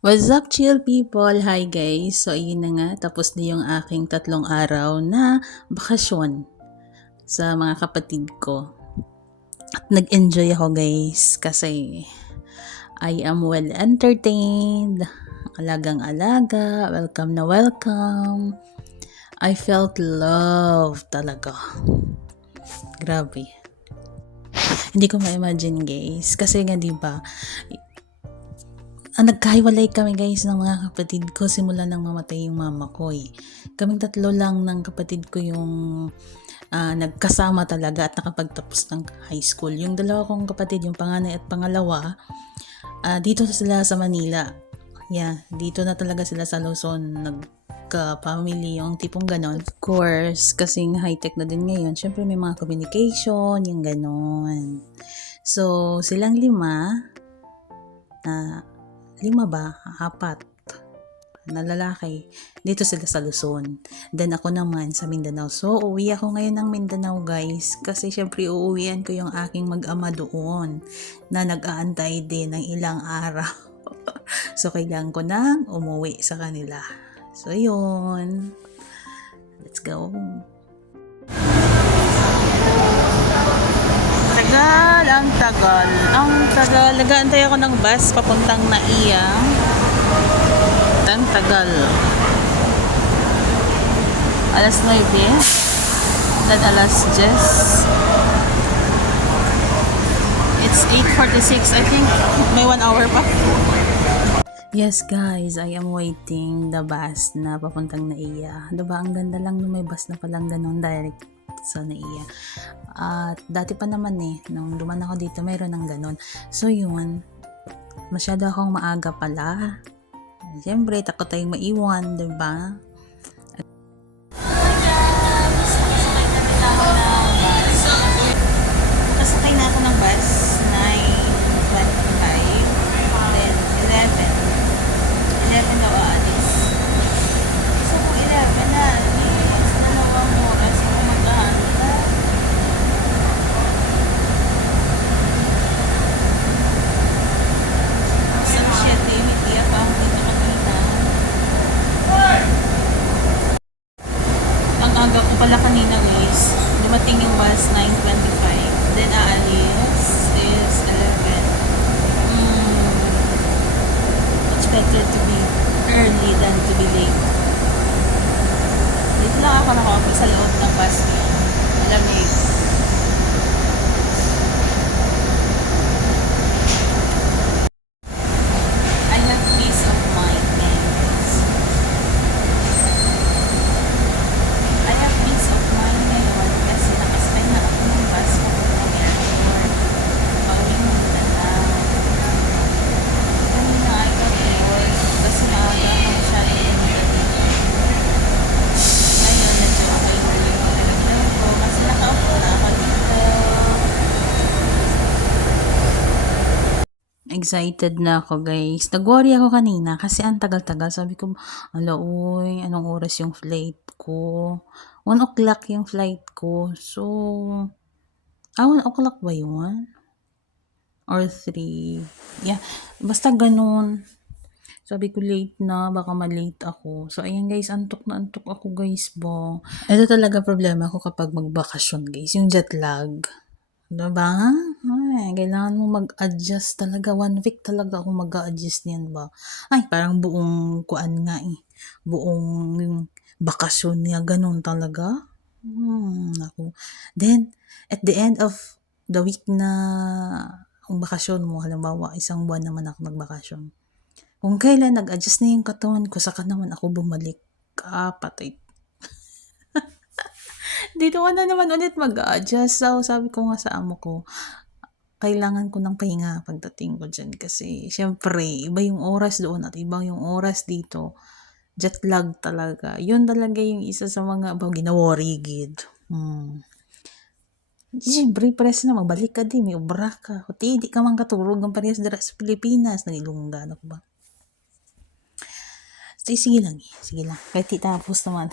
What's up, chill people? Hi guys! So, ayun na nga, tapos na yung aking 3 araw na bakasyon sa mga kapatid ko. At nag-enjoy ako guys kasi I am well entertained, alagang-alaga, welcome na welcome. I felt love talaga. Grabe. Hindi ko ma-imagine guys kasi nga 'di ba nagkahiwalay kami guys ng mga kapatid ko simula nang mamatay yung mama ko eh. Kaming 3 lang ng kapatid ko yung nagkasama talaga at nakapagtapos ng high school. Yung 2 kong kapatid, yung panganay at pangalawa, dito sila sa Manila. Yeah, dito na talaga sila sa Luzon nagka-family yung tipong ganon. Of course, kasing high-tech na din ngayon, syempre may mga communication, yung ganon. So, silang 5, na 5 ba? 4 na lalaki. Dito sila sa Luzon. Then ako naman sa Mindanao. So, uwi ako ngayon ng Mindanao guys. Kasi syempre uuwian ko yung aking mag-ama doon na nag-aantay din ng ilang araw. So, kailangan ko nang umuwi sa kanila. So, yun. Let's go. Tagal, ang tagal. Ang tagal. Nag-aantay ako ng bus papuntang Naiya. Ang tagal. Alas 9. Then alas 10. It's 8:46. I think may 1 hour pa. Yes guys, I am waiting the bus na papuntang Naiya. Diba ang ganda lang nung may bus na palang ganun direct sa Naiya. At dati pa naman nung duman ako dito mayroon ng ganun. So yun, masyado akong maaga pala. Siyempre, takot tayong maiwan, diba? Nakasakay na ako ng bus, 9:25, then 11 daw aalis. So kung 11 na, yes, 2 oras ako mag-aantay. Isang siya, hindi ako ang dito kanina. Ang aga ko pala kanina guys, dumating yung bus 9:25, then aalis is 11. It's better to be early than to be late. Dito lang ako nakaupo sa loob ng bus niya. Malamig. I have peace of mind, guys. I have peace of mind ngayon kasi nakasakay na ako ng bus papuntang airport. Pauwing Mindanao. Kanina I got bored kasi maaga ako masyado yung ngayon medyo okay na yung pakiramdam ko kasi nakaupo na ako dito. Excited na ako guys. Nag-worry ako kanina kasi ang tagal-tagal. Sabi ko, ala uy, anong oras yung flight ko? 1 o'clock yung flight ko. So, 1 o'clock ba yun? Or 3? Yeah, basta ganun. Sabi ko late na, baka malate ako. So, ayan guys, antok na antok ako guys ba. Ito talaga problema ko kapag magbakasyon guys, yung jet lag. Diba? Ay, kailangan mo mag-adjust talaga. 1 week talaga ako mag-a-adjust niyan ba. Ay, parang buong kuan nga buong bakasyon niya, ganun talaga. Ako. Then, at the end of the week na ang bakasyon mo, halimbawa, 1 buwan naman ako nagbakasyon. Kung kailan nag-adjust na yung katawan ko, saka naman ako bumalik. Patay. Dito ka na naman ulit mag-adjust. So, sabi ko nga sa amo ko, kailangan ko ng pahinga pagdating ko dyan. Kasi, syempre, iba yung oras doon at iba yung oras dito. Jet lag talaga. Yun talaga yung isa sa mga ginaworry gid. Siyempre, press na magbalik ka din. May obra ka. Kuti, di ka man katurog ang parehas dira sa Pilipinas. Nagilungga na ko ba? So, sige lang. Sige lang. Kahit di tapos naman.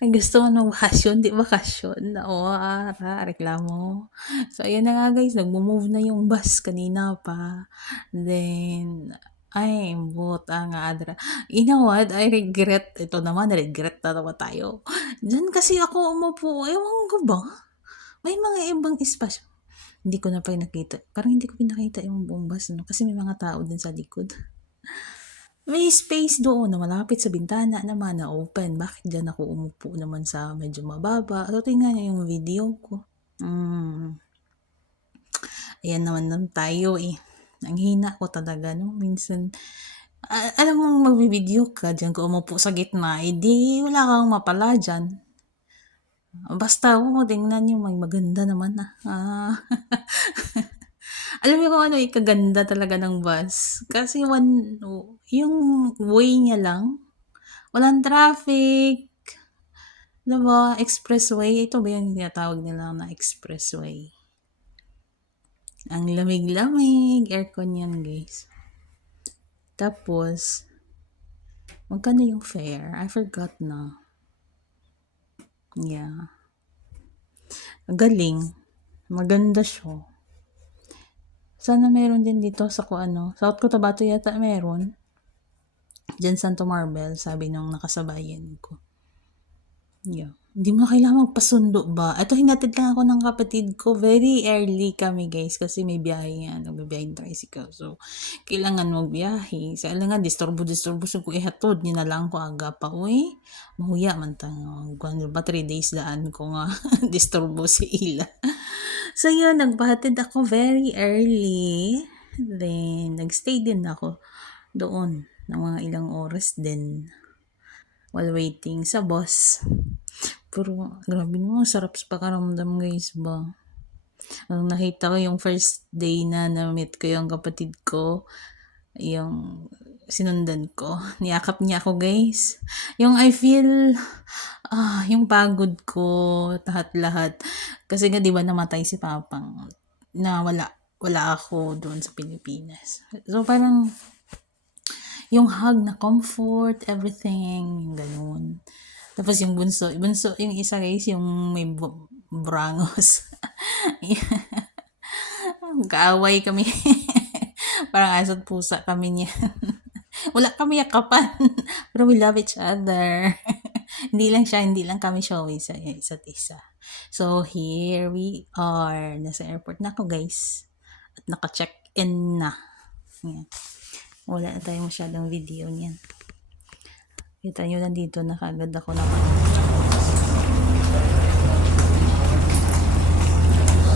Ang gusto mo magbakasyon, 'di bakasyon. Oo, reklamo. So ayun na nga guys, nagmo-move na yung bus kanina pa. Then, ay buta nga adra. You know what, I regret, ito naman regret na naman tayo. Diyan kasi ako umupo, ewan ko ba, may mga ibang espasyo. Hindi ko na pa nakita, parang hindi ko pinakita yung buong bus 'no, kasi may mga tao din sa likod. May space doon na malapit sa bintana naman na open. Bakit diyan ako umupo naman sa medyo mababa? So, tingnan niyo yung video ko. Hmm, ayan naman tayo eh. Ang hina ko talaga, no? Minsan, alam mo, magbibideo ka, diyan ka umupo sa gitna, eh di wala kang mapala dyan. Basta, tingnan nyo, may maganda naman na. Alam mo kung ano ikaganda talaga ng bus? Kasi yung way niya lang, walang traffic, 'di ba? Expressway, ito ba yung tinatawag nila na expressway? Ang lamig-lamig, aircon yan guys. Tapos, magkano yung fare? I forgot na. Yeah. Galing. Maganda siya. Sana meron din dito sa South Cotabato yata meron. Diyan Santo Marbel, sabi nung nakasabayan ko. Yeah. Hindi mo na kailangan magpasundo ba? Ito, hinatid lang ako ng kapatid ko. Very early kami guys kasi may biyahe nga. Nagbibiyahe ng tricycle. So, kailangan magbiyahe. Sa nga, disturbo so ko ihatod. Niya na lang ko aga pa. Uy, mahuya man tayo. Ba 3 days daan ko nga. Disturbo si Ila. So, yun, nagbahatid ako very early. Then, nagstay din ako doon ng mga ilang oras din while waiting sa bus. Pero grabe naman, sarap sa pakiramdam guys ba. Nung nakita ko yung first day na na-meet ko yung kapatid ko, yung sinundan ko, niyakap niya ako guys. Yung I feel, yung pagod ko, lahat. Kasi nga di ba namatay si Papang, na wala ako doon sa Pilipinas. So parang, yung hug na comfort, everything, yung ganun. Tapos yung bunso, yung isa guys, yung may brangos. Kaaway kami. Parang aso't pusa kami niya. Wala kami yakapan. Pero we love each other. Hindi lang kami showy sa isa't isa. So, here we are. Nasa airport na ako guys. At naka-check-in na. Yan. Wala na tayo masyadong video niyan. Kita nyo lang dito, nakagad ako na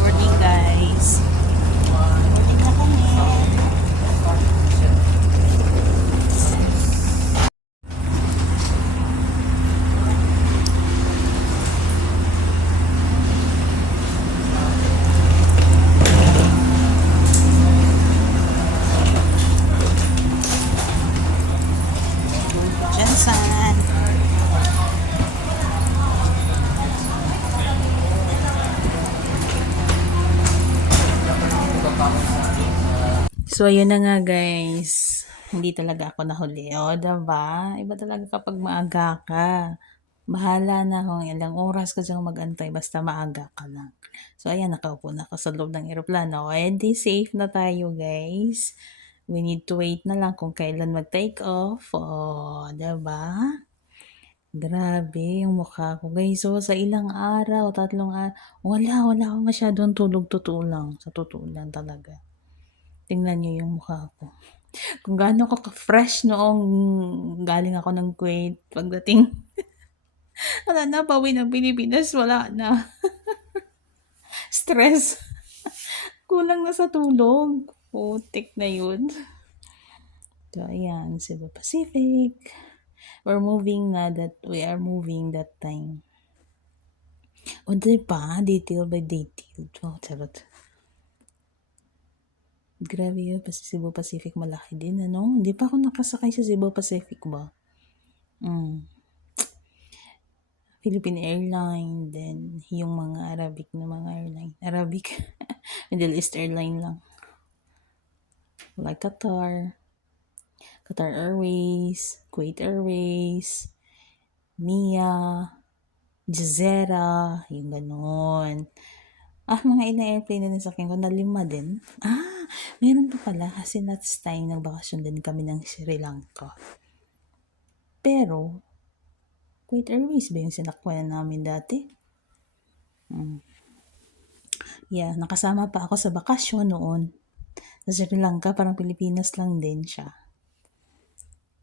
morning guys. Morning na kami. Jansan. So, ayun na nga guys. Hindi talaga ako nahuli. O, diba? Iba talaga kapag maaga ka. Bahala na kung ilang oras ka dyan mag-antay. Basta maaga ka lang. So, ayan. Nakaupo na ako sa loob ng aeroplano. E, di safe na tayo guys. We need to wait na lang kung kailan mag-take off. O, diba? Grabe yung mukha ko guys. So, sa ilang araw, 3 araw, wala akong masyadong tulog. Totoo lang. Sa totoo lang talaga. Tingnan niyo yung mukha ko. Kung gaano ako ka-fresh noong galing ako ng Kuwait. Pagdating, wala na, pauwi ng Pilipinas, wala na. Stress. Kulang na sa tulog. Putik na yun. So, ayan, Cebu Pacific. We are moving that time. O, diba? Detail by detail. Oh, charot. Grabe yun, Cebu Pacific malaki din, ano? Hindi pa ako nakasakay sa Cebu Pacific ba? Philippine Airline, then yung mga Arabic na mga airline. Arabic, Middle East Airline lang. Like Qatar Airways, Kuwait Airways, MIA, Jazeera, yung gano'n. Mga ilang airplane na nasakyan ko na 5 din. Meron pa pala kasi last time nagbakasyon din kami ng Sri Lanka. Pero, Kuwait Airways ba yung sinakyan namin dati? Yeah, nakasama pa ako sa bakasyon noon. Sa Sri Lanka, parang Pilipinas lang din siya.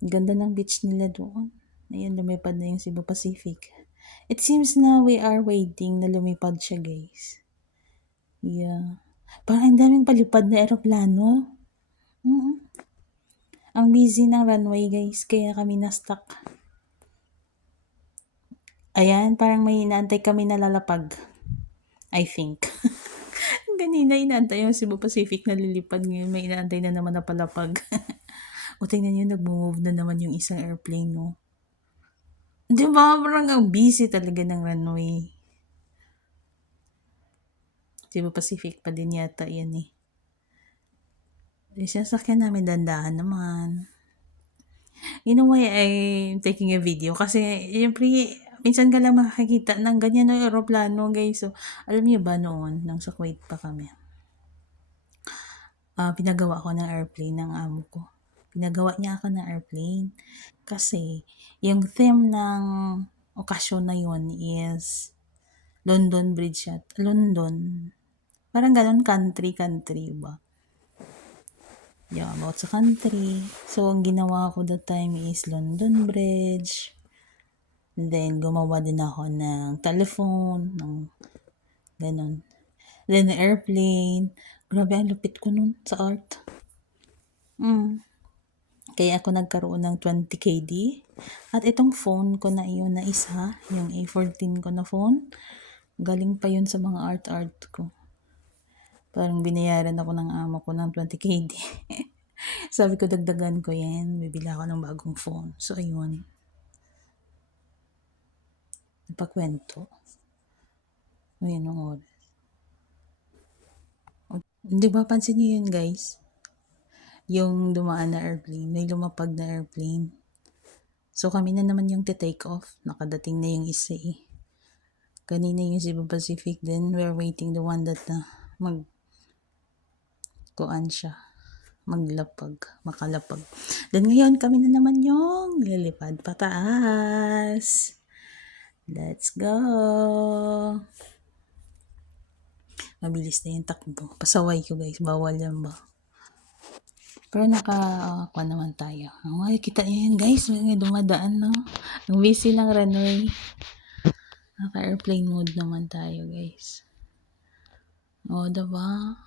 Ganda ng beach nila doon. Ayan, lumipad na yung Cebu Pacific. It seems na we are waiting na lumipad siya, guys. Yeah. Parang ang daming palipad na eroplano. Ang busy ng runway, guys. Kaya kami na-stuck. Ayan, parang may inaantay kami na lalapag. I think. Kanina inaantay yung Cebu Pacific na lilipad. Ngayon may inaantay na naman na palapag. O tingnan nyo, nag-move na naman yung isang airplane, no? Di ba? Parang ang busy talaga ng runway. Cebu Pacific pa din yata yan eh. Sinasakyan namin dandahan naman. You know why I'm taking a video? Kasi, siyempre, minsan ka lang makakita ng ganyan na aeroplano, guys. So, alam niyo ba noon, nang sa Kuwait pa kami, pinagawa ko ng airplane ng amo ko. Pinagawa niya ako ng airplane. Kasi, yung theme ng okasyon na yun is London Bridge at London. Parang ganon, country ba? Yeah, about sa country. So, ang ginawa ko that time is London Bridge. Then, gumawa din ako ng telephone, ng ganon. Then, airplane. Grabe, ang lupit ko nun sa art. Kaya ako nagkaroon ng 20 KD. At itong phone ko na iyon na isa, yung A14 ko na phone, galing pa yun sa mga art ko. Parang binayaran ako ng amo ko ng 20 KD. Sabi ko, dagdagan ko yan. Bibili ako ng bagong phone. So, ayun. Nagpakwento. Ayun ang oras. Di ba, pansin niyo yun, guys? Yung dumaan na airplane. May lumapag na airplane. So, kami na naman yung take off. Nakadating na yung isa eh. Kanina yung Cebu Pacific din. We're waiting the one that makalapag. Then ngayon, kami na naman yung lilipad pataas. Let's go! Mabilis na yung takbo. Pasaway ko, guys. Bawal yan ba? Pero nakakuha naman tayo. Kita nyo yun, guys. May dumadaan, no? Ang busy ng runway. Naka-airplane mode naman tayo, guys. Diba?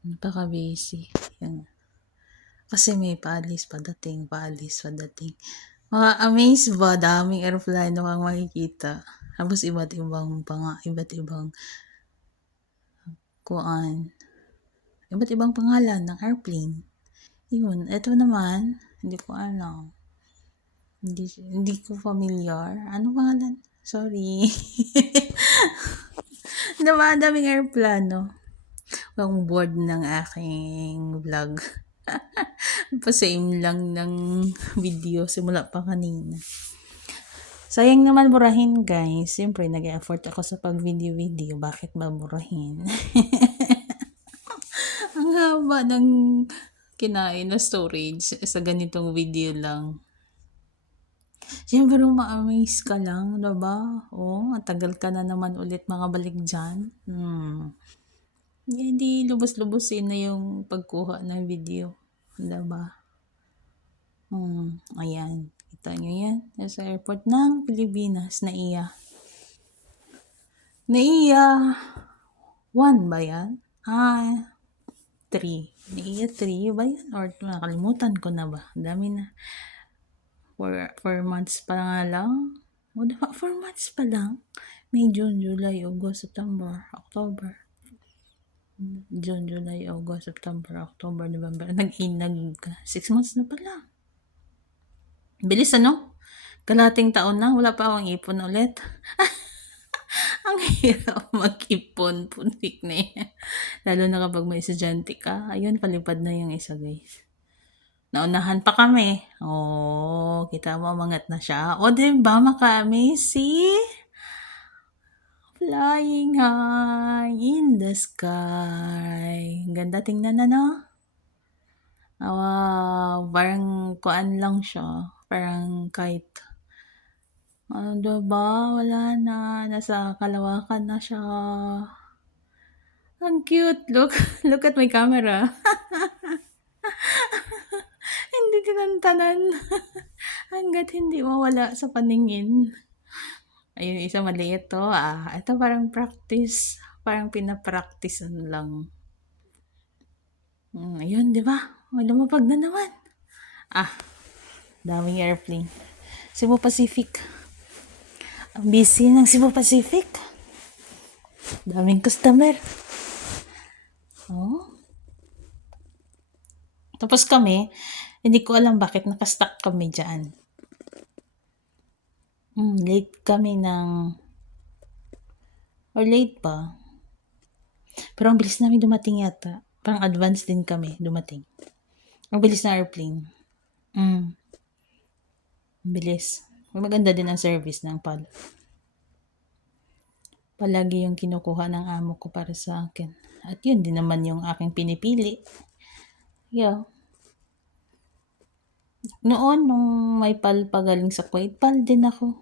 Napaka-busy. Yan. Kasi may paalis, padating. Amaze ba? Daming aeroplano kang makikita. Tapos iba't ibang pangalan ng airplane. Yun. Ito naman, hindi ko alam. Hindi ko familiar. Ano pangalan? Sorry. Diba, daming aeroplano. Ang board ng aking vlog. Pa-same lang ng video simula pa kanina. Sayang naman burahin, guys. Siyempre, nag-effort ako sa pag-video. Bakit ba burahin? Ang haba ng kinain na storage sa ganitong video lang. Siyempre, ma-amaze ka lang, diba? Ang tagal ka na naman ulit makabalik dyan. Hindi lubos-lubosin na yung pagkuha ng video. Diba? Ayan. Kita nyo yan. Sa airport ng Pilipinas. NAIA 1 ba yan? 3. NAIA 3 ba yan? Or nakalimutan ko na ba? Dami na. 4 months pa nga lang. Diba? 4 months pa lang. May June, July, August, September, October. June, July, August, September, October, November. 6 months na pala. Bilis, ano? Kalating taon na, wala pa akong ipon ulit. Ang hirap mag-ipon, putik na yan. Lalo na kapag may estudyante ka. Ayun, palipad na yung isa, guys. Naunahan pa kami. Oh, kita mo umangat na siya. O, 'di ba maka-amaze? See? Flying high in the sky. Ang ganda tingnan ano? Wow, parang kuan lang siya. Parang kahit ano, 'di ba? Wala na. Nasa kalawakan na siya. Ang cute. Look, look at my camera. Hindi tinantanan. Hangga't hindi mawala sa paningin. Ayun, isa maliit 'to, ito parang practice, parang pina-practice-an lang. Ayun 'di ba, may lumapag na naman. Ah, daming airplane. Cebu Pacific. Ang busy ng Cebu Pacific. Daming customer. Oh. Tapos kami, hindi ko alam bakit naka-stuck kami diyan. Late kami or late pa. Pero ang bilis namin dumating yata. Parang advance din kami dumating. Ang bilis ng airplane. Ang bilis. Maganda din ang service ng PAL. Palagi yung kinukuha ng amo ko para sa akin. At yun din naman yung aking pinipili. Yeah. Noon, nung may PAL pa galing sa Kuwait, PAL din ako.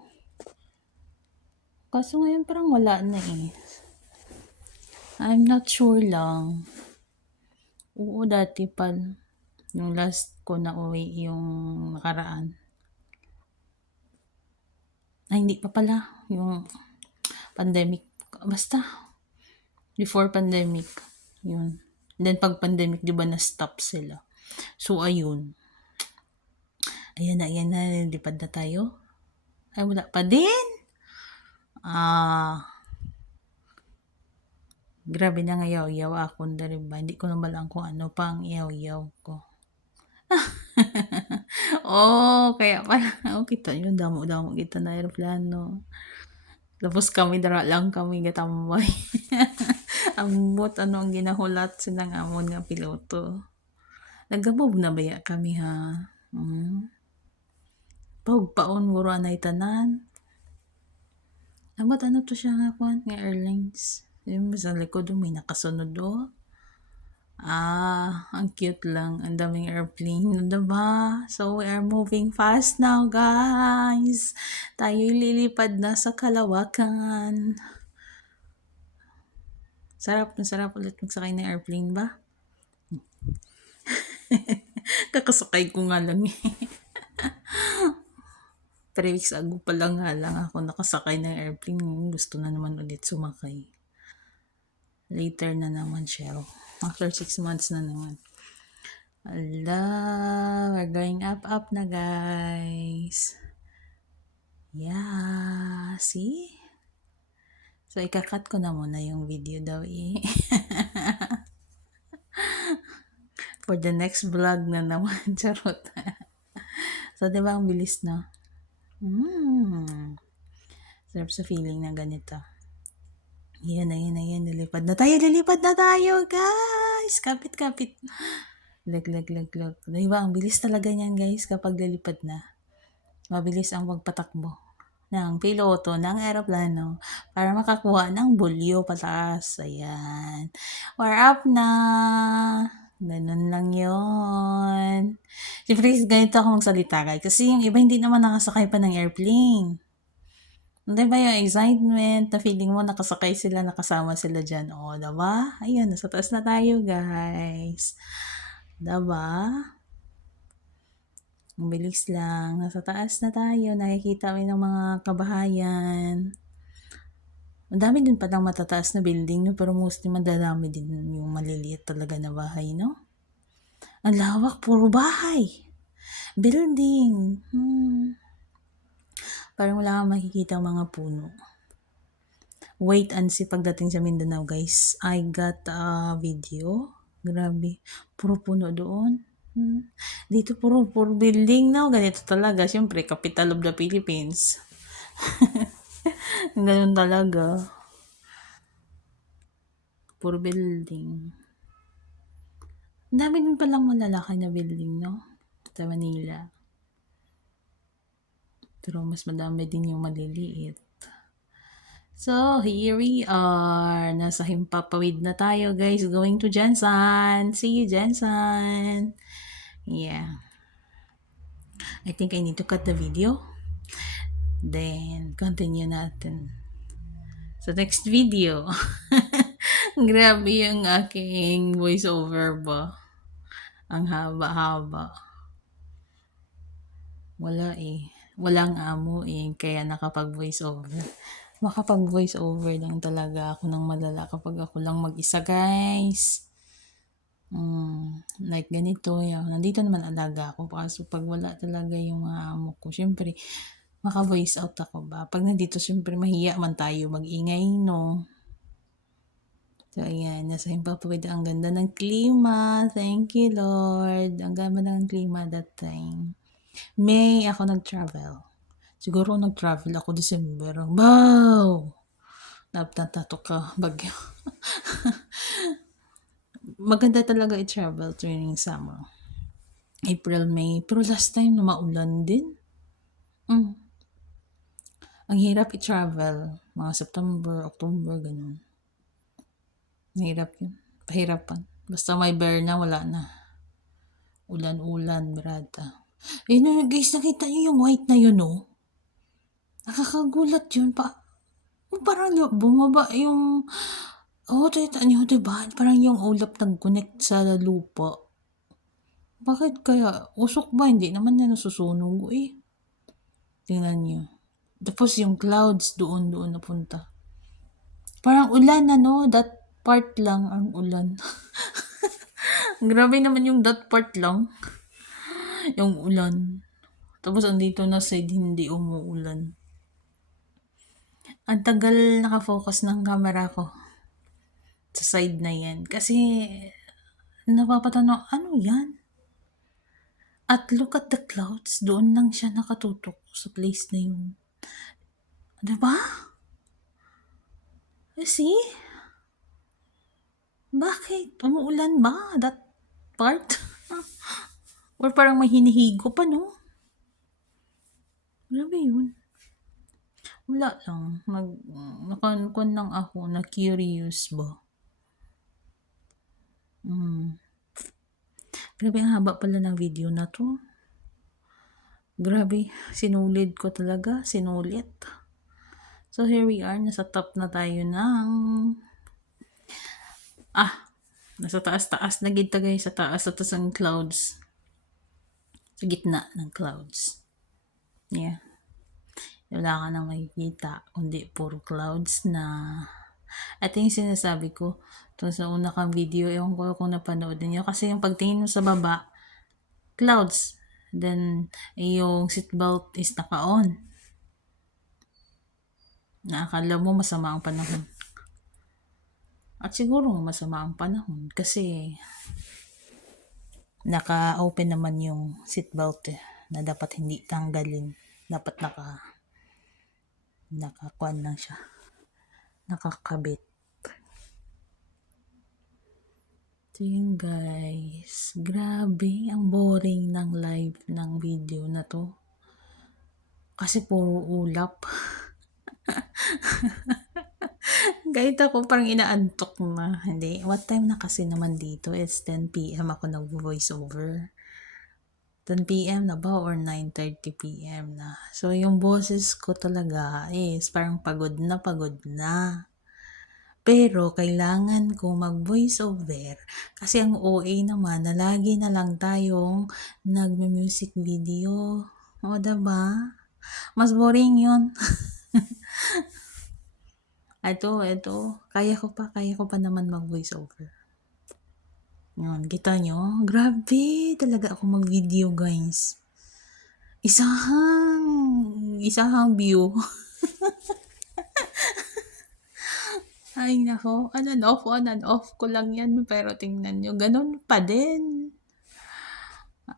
Kaso ngayon parang wala na eh. I'm not sure lang. Oo, dati PAL. Yung last ko na uwi yung nakaraan. Ay, hindi pa pala. Yung pandemic. Basta, before pandemic. Yun. Then, pag pandemic, di ba, na-stop sila. So, ayun. Ayan na, lipad na tayo. Ay, wala pa din. Grabe na ngayaw-yaw ako na rin ba. Hindi ko na malang kung ano pa ang iyaw-yaw ko. Oh, kaya pala. Oh, kita yun. Damo-damo kita na aeroplano. Tapos kami, dara lang kami gatambay. Ambot, ano ang ginahulat silang amon nga piloto. Nagabog na baya kami ha. Pagpaon muro anay tanan. Ambot ano to siya nga kuan nga airlines. Yung sa likod may nakasunod do. Ang cute lang. Ang daming airplane, diba? So, we are moving fast now, guys. Tayo'y lilipad na sa kalawakan. Sarap na sarap ulit magsakay ng airplane ba? Kakasakay ko nga lang eh. 3 weeks ago pa lang nga lang ako nakasakay ng airplane. Gusto na naman ulit sumakay. Later na naman siya. After 6 months na naman. Ala, we're going up na guys. Yeah, see? So, ikakat ko na muna yung video daw eh. For the next vlog na naman, charot. So, diba ang bilis na? Sarap sa feeling na ganito. Yan, lilipad na tayo, guys! Kapit. Lag. Diba, ang bilis talaga niyan, guys, kapag lilipad na. Mabilis ang magpatakbo ng piloto ng aeroplano para makakuha ng bulyo pataas. Ayan. We're up na. Ganun lang yon. Siyempre, ganito ako magsalita, guys. Kasi yung iba hindi naman nakasakay pa ng airplane. Hindi ba yung excitement na feeling mo nakasakay sila, nakasama sila dyan? O, diba? Ayun, nasa taas na tayo, guys. Diba? Ang bilis lang. Nasa taas na tayo. Nakikita kami ng mga kabahayan. Madami din palang matataas na building, no? Pero mostly madadami din yung maliliit talaga na bahay, no? Ang lawak, puro bahay. Building. Parang wala kang makikita mga puno. Wait and see pagdating sa Mindanao, guys. I got a video. Grabe. Puro puno doon. Dito puro building na. Ganito talaga. Siyempre, capital of the Philippines. Ganun talaga. Puro building. Ang dami din palang malalaki na building, no? sa Manila. Pero mas madami din yung maliliit. So, here we are. Nasa Himpapawid na tayo, guys. Going to Jensen. See you, Jensen. Yeah. I think I need to cut the video. Then, continue natin sa next video. Grabe yung aking voiceover ba. Ang haba-haba. Wala eh. Walang amo eh. Kaya nakapag-voice over. Makapag-voice over lang talaga ako ng malala kapag ako lang mag-isa, guys. Like ganito. Nandito naman alaga ako. Kaso pag wala talaga yung mga amo ko, syempre, maka-voice out ako ba? Pag nandito, syempre, mahiya man tayo mag-ingay, no? So, ayan. Nasa Himpapawid. Ang ganda ng klima. Thank you, Lord. Ang ganda ng klima that time. May ako nag-travel. Siguro nag-travel ako December. Wow! Napatato ka, bagyo. Maganda talaga i-travel during summer. April, May. Pero last time na maulan din. Ang hirap i-travel. Mga September, October, ganun. Mahirap yun. Pahirapan. Basta may bear na, wala na. Ulan-ulan, brata. Eh, guys, nakita niyo yung white na yun, oh? Nakakagulat yun. Parang bumaba yung... Oh, tita niyo, diba? Parang yung ulap nag-connect sa lupa. Bakit kaya? Usok ba? Hindi naman na nasusunog, eh. Tingnan niyo. Tapos yung clouds doon napunta. Parang ulan, ano? That part lang ang ulan. Grabe naman yung that part lang. Yung ulan. Tapos andito na side, hindi umuulan. Ang tagal nakafocus ng camera ko sa side na yan. Kasi napapatanong, ano yan? At look at the clouds. Doon lang siya nakatutok sa place na yun. Diba? See? Bakit? Umuulan ba? That part? Or parang may hinihigo pa, no? Grabe yun. Wala lang. Nakankon lang ako na curious ba. Grabe, ang haba pala ng video na to. Grabe, sinulid ko talaga. Sinulit. So, here we are. Nasa top na tayo ng... nasa taas-taas na gita guys. Sa taas at ang clouds. Sa gitna ng clouds. Yeah. Wala ka nang makikita, kundi puro clouds na. At yung sinasabi ko, to sa una kang video, ewan ko kung napanood niyo kasi yung pagtingin mo sa baba, clouds. Then, yung seatbelt is naka-on. Nakakala mo masama ang panahon. At siguro masama ang panahon kasi naka-open naman yung seatbelt na dapat hindi tanggalin. Dapat nakakuan lang siya. Nakakabit. So yun guys. Grabe. Ang boring ng live ng video na to. Kasi puro ulap. Kahit ako parang inaantok na. Hindi. What time na kasi naman dito? It's 10 p.m. ako nag-voice over. 10 p.m. na ba or 9:30 p.m. na. So, yung boses ko talaga is parang pagod na. Pero, kailangan ko mag-voice over kasi ang OA naman na lagi na lang tayong nagme-music video. O, diba? Mas boring yun. Ito. Kaya ko pa naman mag-voice over. Yun, kita nyo? Grabe talaga ako mag-video, guys. Isahang view. Ay, nako. On and off ko lang yan. Pero tingnan nyo, ganun pa din.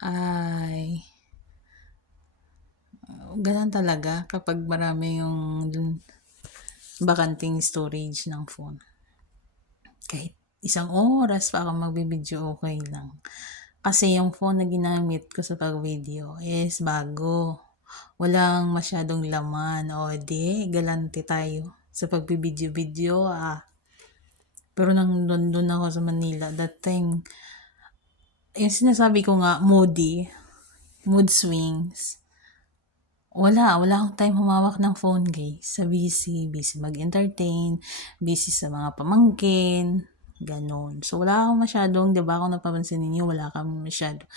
Ay. Ganun talaga kapag marami yung bakanting storage ng phone. Kahit isang oras pa ako magbibideo, okay lang. Kasi yung phone na ginamit ko sa pag-video is bago. Walang masyadong laman. O di, galante tayo sa pagbibideo-video Pero nang nandun ako sa Manila, that time, yung sinasabi ko nga, mood swings. Wala akong time humawak ng phone guys. Sa busy mag-entertain, busy sa mga pamangkin, ganon. So wala akong masyadong, di ba kung napapansin ninyo, wala kami masyado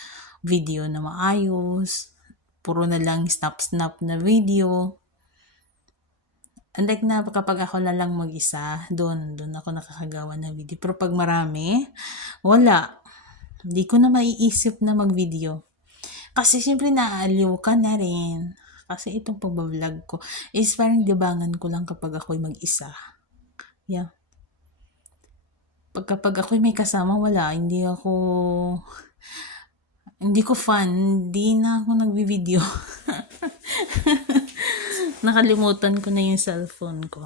video na maayos. Puro na lang snap na video. Unlike na kapag ako na lang mag-isa, doon ako nakakagawa ng video. Pero pag marami, wala. Hindi ko na maiisip na mag-video. Kasi siyempre naaaliw ka na rin. Kasi itong pagbablog ko is parang libangan ko lang kapag ako'y mag-isa. Yeah. Kapag ako'y may kasama, wala. Hindi ko fun. Hindi na ako nagbi-video. Nakalimutan ko na yung cellphone ko.